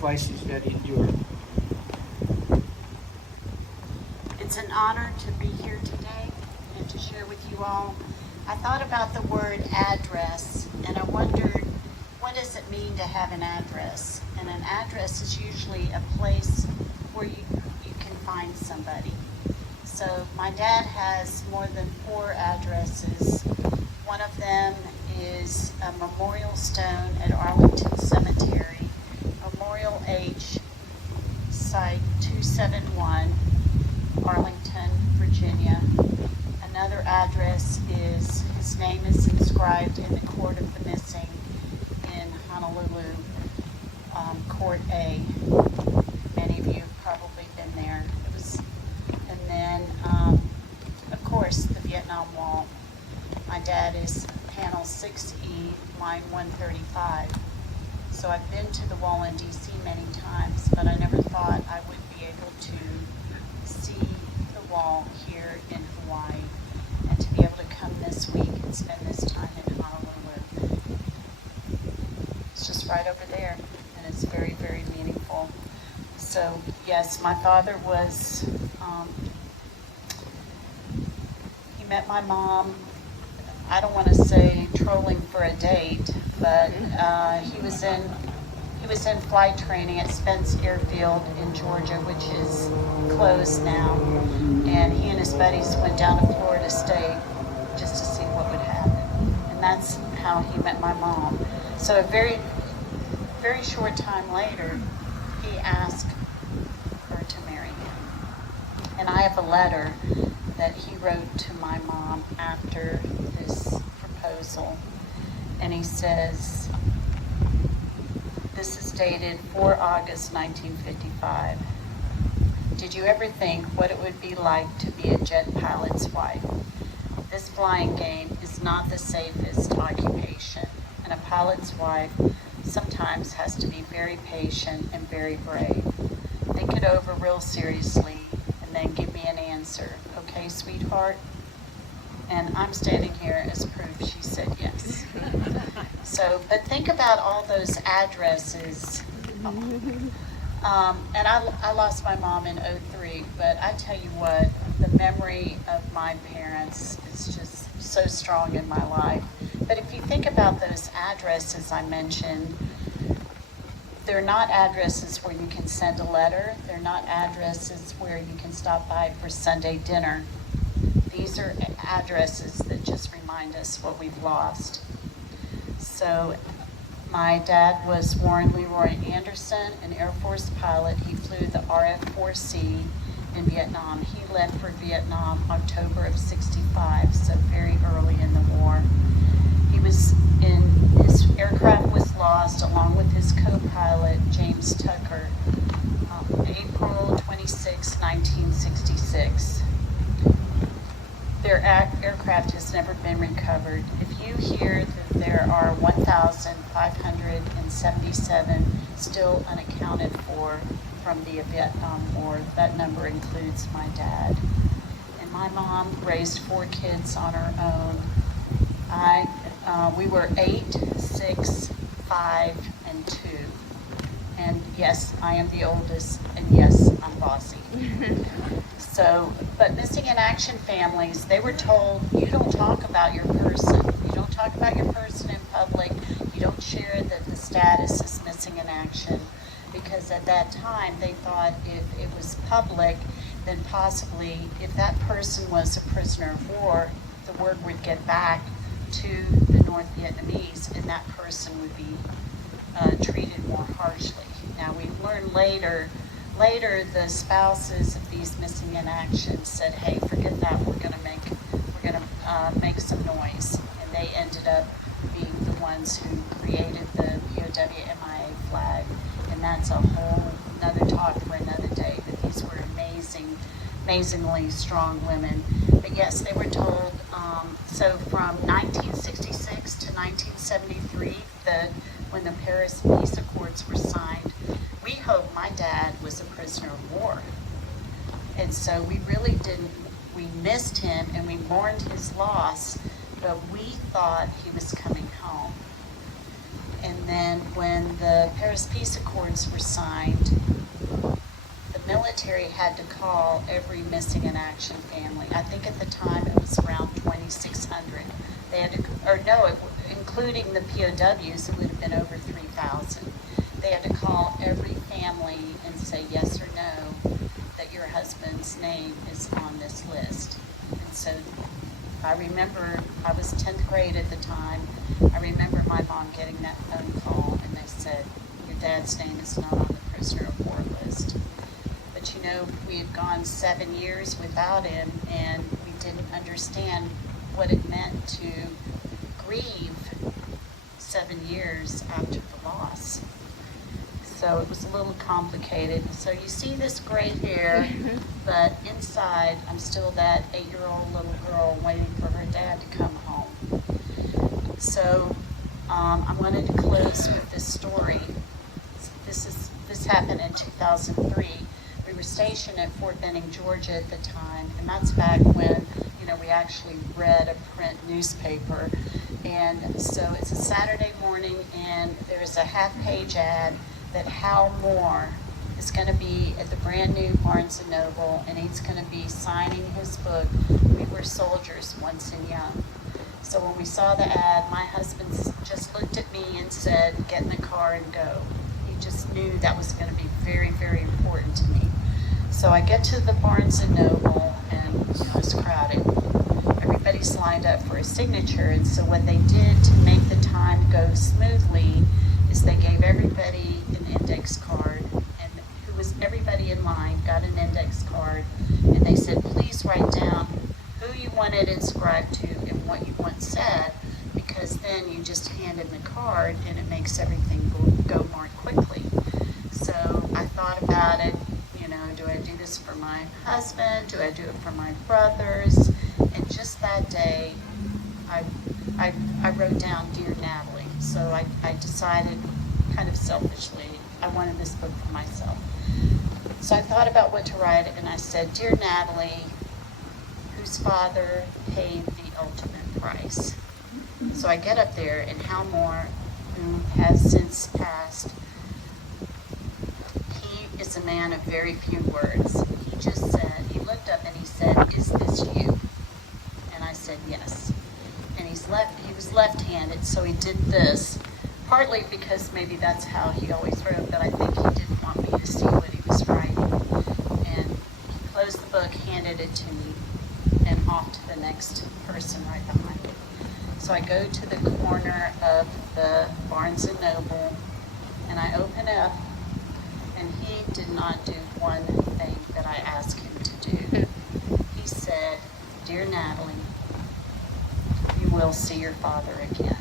sacrifices that he endured. It's an honor to be here today and to share with you all. I thought about the word address, and I wondered, what does it mean to have an address? And an address is usually a place where you can find somebody. So my dad has more than 4 addresses. One of them is a memorial stone at Arlington Cemetery, Memorial H, Site 271, Arlington, Virginia. Another address is, his name is inscribed in the Court of the Missing in Honolulu, Court A. Many of you have probably been there. And then, of course, the Vietnam Wall. My dad is panel 6E, line 135. So I've been to the wall in DC many times, but I never thought I would be able to see the wall here in Hawaii and to be able to come this week and spend this time in Honolulu. It's just right over there, and it's very, very meaningful. So yes, my father was, he met my mom, I don't want to say trolling for a date, but he was in flight training at Spence Airfield in Georgia, which is closed now. And he and his buddies went down to Florida State just to see what would happen. And that's how he met my mom. So a very, very short time later, he asked her to marry him. And I have a letter that he wrote to my mom after this proposal. And he says, this is dated 4 August 1955. Did you ever think what it would be like to be a jet pilot's wife? This flying game is not the safest occupation, and a pilot's wife sometimes has to be very patient and very brave. Think it over real seriously and then give me an answer. Okay, sweetheart? And I'm standing here as proof she said yes. So, but think about all those addresses. And I lost my mom in 2003, but I tell you what, the memory of my parents is just so strong in my life. But if you think about those addresses I mentioned, they're not addresses where you can send a letter. They're not addresses where you can stop by for Sunday dinner. These are addresses that just remind us what we've lost. So my dad was Warren Leroy Anderson, an Air Force pilot. He flew the RF-4C in Vietnam. He left for Vietnam October of '65, so very early in the war. His aircraft was lost along with his co-pilot, James Tucker, April 26, 1966. Their aircraft has never been recovered. If you hear that there are 1,577 still unaccounted for from the Vietnam War, that number includes my dad. And my mom raised 4 kids on her own. We were 8, 6, 5, and 2. And yes, I am the oldest, and yes, I'm bossy. So, but missing in action families, they were told, you don't talk about your person. You don't talk about your person in public. You don't share that the status is missing in action. Because at that time, they thought if it was public, then possibly if that person was a prisoner of war, the word would get back to the North Vietnamese, and that person would be treated more harshly. Now, we've learned later, the spouses of these missing in action said, hey, forget that, we're gonna make some noise. And they ended up being the ones who created the POW-MIA flag. And that's a whole another talk for another day, but these were amazingly strong women. But yes, they were told, so from 1966 to 1973, when the Paris Peace Accords were signed, we hoped my dad was a prisoner of war. And so we missed him and we mourned his loss, but we thought he was coming home. And then when the Paris Peace Accords were signed, the military had to call every missing in action family. I think at the time it was around 2,600. They had to, including the POWs, it would have been over 3,000. They had to call every family and say yes or no that your husband's name is on this list. And so I remember, I was 10th grade at the time, I remember my mom getting that phone call and they said, your dad's name is not on the prisoner of war list. But you know, we had gone 7 years without him and we didn't understand what it meant to grieve 7 years after the loss. So it was a little complicated. So you see this gray hair, but inside I'm still that 8-year-old little girl waiting for her dad to come home. So I wanted to close with this story. This happened in 2003. We were stationed at Fort Benning, Georgia at the time, and that's back when, you know, we actually read a print newspaper. And so it's a Saturday morning and there's a half-page ad that Hal Moore is going to be at the brand new Barnes & Noble and he's going to be signing his book, We Were Soldiers Once and Young. So when we saw the ad, my husband just looked at me and said, get in the car and go. He just knew that was going to be very, very important to me. So I get to the Barnes & Noble and it was crowded. Everybody's lined up for a signature, and so what they did to make the time go smoothly is they gave everybody an index card, and everybody in line got an index card, and they said, please write down who you want it inscribed to and what you want said, because then you just hand in the card and it makes everything go more quickly. So I thought about it, you know, do I do this for my husband? Do I do it for my brothers? And just that day, I wrote down Dear Natalie. So I decided, kind of selfishly, I wanted this book for myself. So I thought about what to write, and I said, Dear Natalie, whose father paid the ultimate price. So I get up there, and Hal Moore, who has since passed, he is a man of very few words. He just said, he looked up and he said, is this you? And I said, yes. And he was left-handed, so he did this, partly because maybe that's how he always wrote, but I think he didn't want me to see what he was writing. And he closed the book, handed it to me, and off to the next person right behind me. So I go to the corner of the Barnes & Noble, and I open it up, and he did not do one thing that I asked him to do. He said, Dear Natalie, you will see your father again.